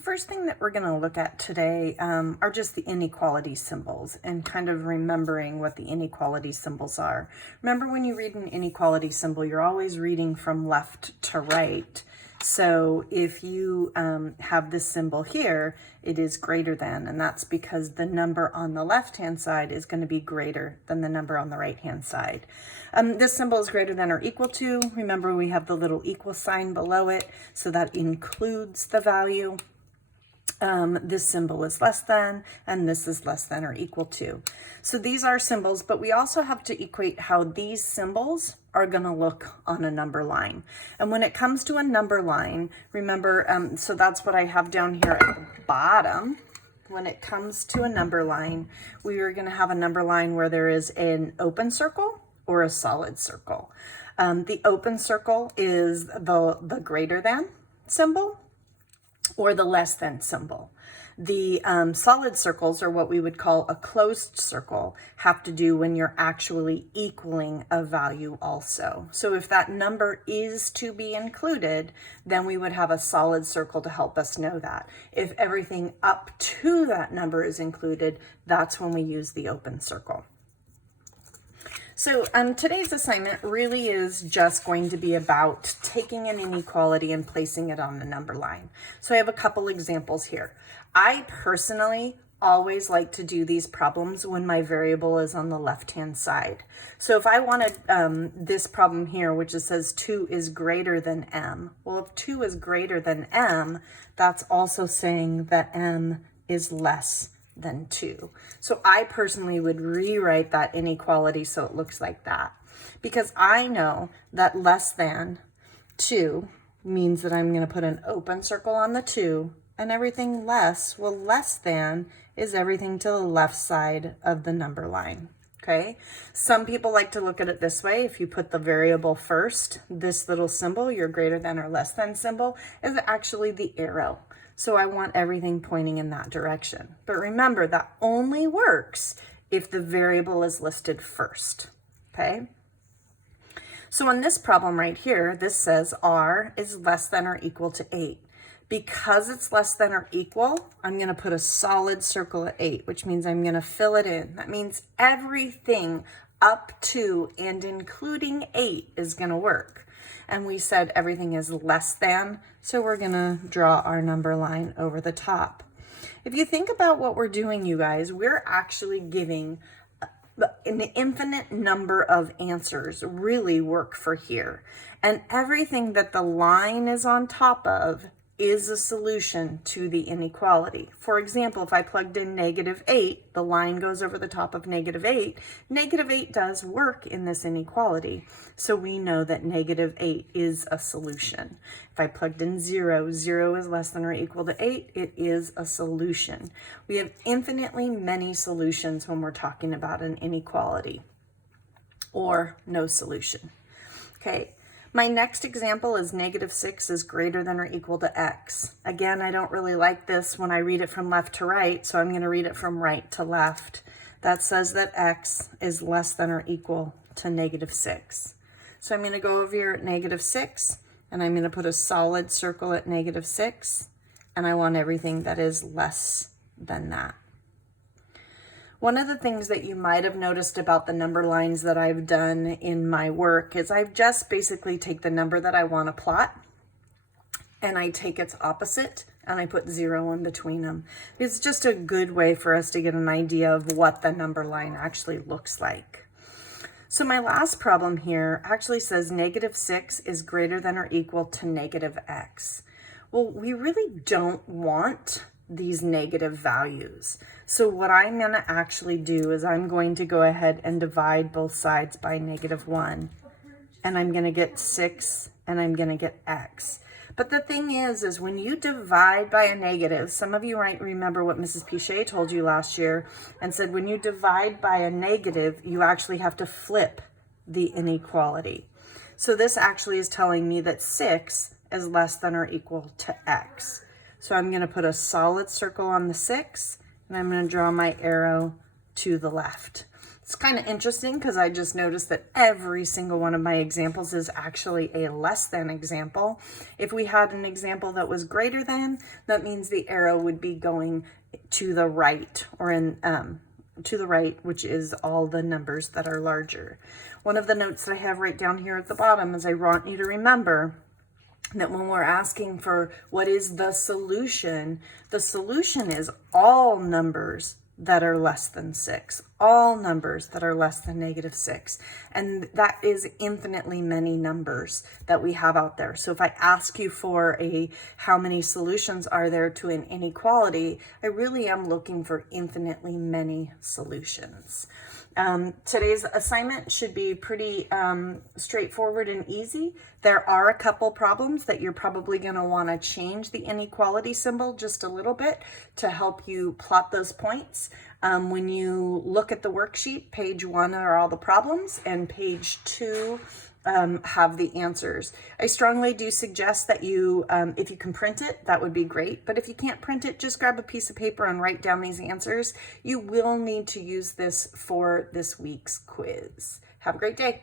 The first thing that we're going to look at today are just the inequality symbols and kind of remembering what the inequality symbols are. Remember, when you read an inequality symbol, you're always reading from left to right. So if you have this symbol here, it is greater than, and that's because the number on the left-hand side is going to be greater than the number on the right-hand side. This symbol is greater than or equal to. Remember, we have the little equal sign below it, so that includes the value. This symbol is less than, and this is less than or equal to. So these are symbols, but we also have to equate how these symbols are going to look on a number line. And when it comes to a number line, remember, so that's what I have down here at the bottom. When it comes to a number line, we are going to have a number line where there is an open circle or a solid circle. The open circle is the greater than symbol, or the less than symbol. The solid circles, or what we would call a closed circle, have to do when you're actually equaling a value also. So if that number is to be included, then we would have a solid circle to help us know that. If everything up to that number is included, that's when we use the open circle. So today's assignment really is just going to be about taking an inequality and placing it on the number line. So I have a couple examples here. I personally always like to do these problems when my variable is on the left-hand side. So if I wanted this problem here, which it says 2 is greater than m, well, if 2 is greater than m, that's also saying that m is less than 2. So I personally would rewrite that inequality so it looks like that, because I know that less than 2 means that I'm going to put an open circle on the 2, and everything less, well, less than is everything to the left side of the number line. Okay, some people like to look at it this way. If you put the variable first, this little symbol, your greater than or less than symbol, is actually the arrow. So I want everything pointing in that direction. But remember, that only works if the variable is listed first, okay? So in this problem right here, this says r is less than or equal to 8. Because it's less than or equal, I'm going to put a solid circle at 8, which means I'm going to fill it in. That means everything up to and including 8 is going to work. And we said everything is less than, so we're going to draw our number line over the top. If you think about what we're doing, you guys, we're actually giving an infinite number of answers really work for here. And everything that the line is on top of is a solution to the inequality. For example, if I plugged in -8, the line goes over the top of -8. -8 does work in this inequality, so we know that -8 is a solution. If I plugged in 0, 0 is less than or equal to 8, it is a solution. We have infinitely many solutions when we're talking about an inequality, or no solution. Okay. My next example is -6 is greater than or equal to x. Again, I don't really like this when I read it from left to right, so I'm going to read it from right to left. That says that x is less than or equal to -6. So I'm going to go over here at -6, and I'm going to put a solid circle at -6, and I want everything that is less than that. One of the things that you might have noticed about the number lines that I've done in my work is I've just basically take the number that I want to plot, and I take its opposite, and I put 0 in between them. It's just a good way for us to get an idea of what the number line actually looks like. So my last problem here actually says -6 is greater than or equal to -x. Well, we really don't want these negative values. So what I'm going to actually do is I'm going to go ahead and divide both sides by -1, and I'm going to get 6, and I'm going to get x. But the thing is when you divide by a negative, some of you might remember what Mrs. Pichet told you last year and said when you divide by a negative, you actually have to flip the inequality. So this actually is telling me that 6 is less than or equal to x. So I'm going to put a solid circle on the 6, and I'm going to draw my arrow to the left. It's kind of interesting because I just noticed that every single one of my examples is actually a less than example. If we had an example that was greater than, that means the arrow would be going to the right, or to the right, which is all the numbers that are larger. One of the notes that I have right down here at the bottom is I want you to remember that when we're asking for what is the solution is all numbers that are less than 6, all numbers that are less than -6. And that is infinitely many numbers that we have out there. So if I ask you for how many solutions are there to an inequality, I really am looking for infinitely many solutions. Today's assignment should be pretty straightforward and easy. There are a couple problems that you're probably going to want to change the inequality symbol just a little bit to help you plot those points. When you look at the worksheet, page 1 are all the problems, and page 2 have the answers. I strongly do suggest that you, if you can print it, that would be great. But if you can't print it, just grab a piece of paper and write down these answers. You will need to use this for this week's quiz. Have a great day.